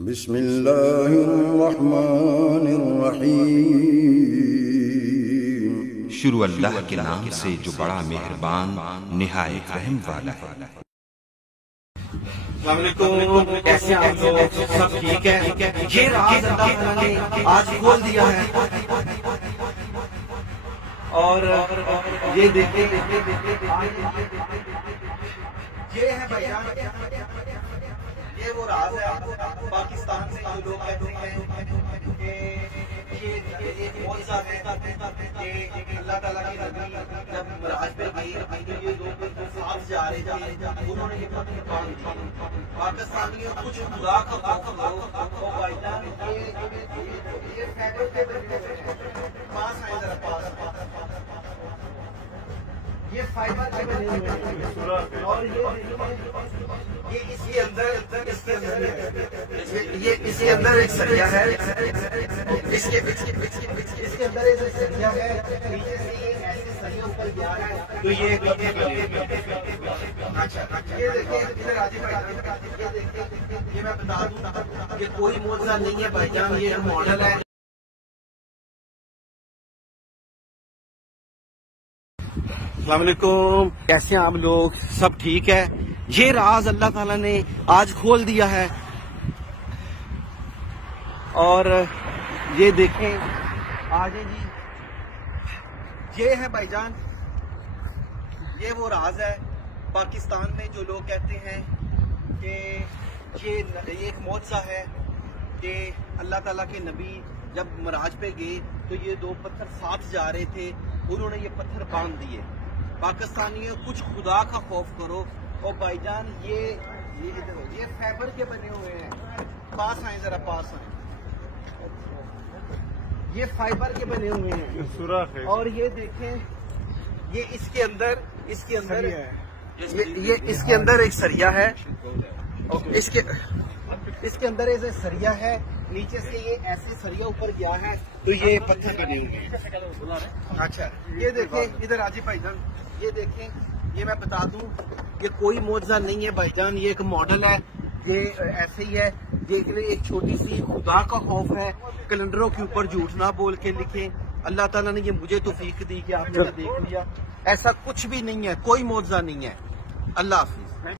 بسم اللہ الرحمن الرحیم۔ شروع اللہ کے نام سے جو بڑا مہربان نہایت رحم والا ہے۔ السلام علیکم، کیسے آپ لوگ؟ سب ٹھیک ہے؟ یہ راز اللہ تعالیٰ نے آج کھول دیا ہے اور یہ دیکھیں، یہ ہے بیان، یہ وہ راز ہے پاکستان سے جو لوگ کہتے ہیں کہ یہ ایک معجزہ ہے کہ اللہ تعالیٰ کی نبی جب معراج پہ گئی تو یہ لوگ ساتھ جا رہے تھے، انہوں نے یہ پتھر باندھ دی۔ پاکستانیوں کچھ خدا کا خوف کرو او بھائی جان، یہ فیبر کے پاس آئے ذرا پاس، یہ فائبر کے بنے ہوئے ہیں اور یہ اس کے اندر ایک سریا ہے، اس کے اندر ایک سریا ہے، نیچے سے یہ ایسے سریا اوپر گیا ہے تو یہ ایک پتھر بنے۔ اچھا یہ دیکھیں ادھر آجی بھائی جان، یہ دیکھیں، یہ میں بتا دوں کہ کوئی معجزہ نہیں ہے بھائی جان، یہ ایک ماڈل ہے۔ السلام علیکم، کیسے ہیں آپ لوگ؟ سب ٹھیک ہے؟ یہ راز اللہ تعالیٰ نے آج کھول دیا ہے اور یہ دیکھیں، آجیں جی، یہ ہے بھائی جان، یہ وہ راز ہے پاکستان میں جو لوگ کہتے ہیں کہ یہ ایک معجزہ ہے کہ اللہ تعالیٰ کے نبی جب معراج پہ گئے تو یہ دو پتھر ساتھ جا رہے تھے، انہوں نے یہ پتھر باندھ دیے۔ پاکستانیوں کچھ خدا کا خوف کرو اور بھائی جان یہ فیبر کے بنے ہوئے ہیں، پاس آئیں ذرا پاس آئیں، یہ فائبر کے بنے ہوئے ہیں اور یہ دیکھیں، یہ اس کے اندر ایک سریا ہے، اس کے اندر ایک سریا ہے، نیچے سے یہ ایسے سریا اوپر گیا ہے تو یہ پتھر بنے ہوئے ہیں۔ اچھا یہ دیکھیں ادھر آجی بھائی جان، یہ دیکھیں، یہ میں بتا دوں کہ کوئی معجزہ نہیں ہے بھائی جان، یہ ایک ماڈل ہے، یہ ایسے ہی ہے، دیکھ لیں، ایک چھوٹی سی خدا کا خوف ہے، کیلنڈروں کے اوپر جھوٹ نہ بول کے لکھیں۔ اللہ تعالیٰ نے یہ مجھے توفیق دی کہ آپ نے دیکھ لیا، ایسا کچھ بھی نہیں ہے، کوئی معجزہ نہیں ہے۔ اللہ حافظ۔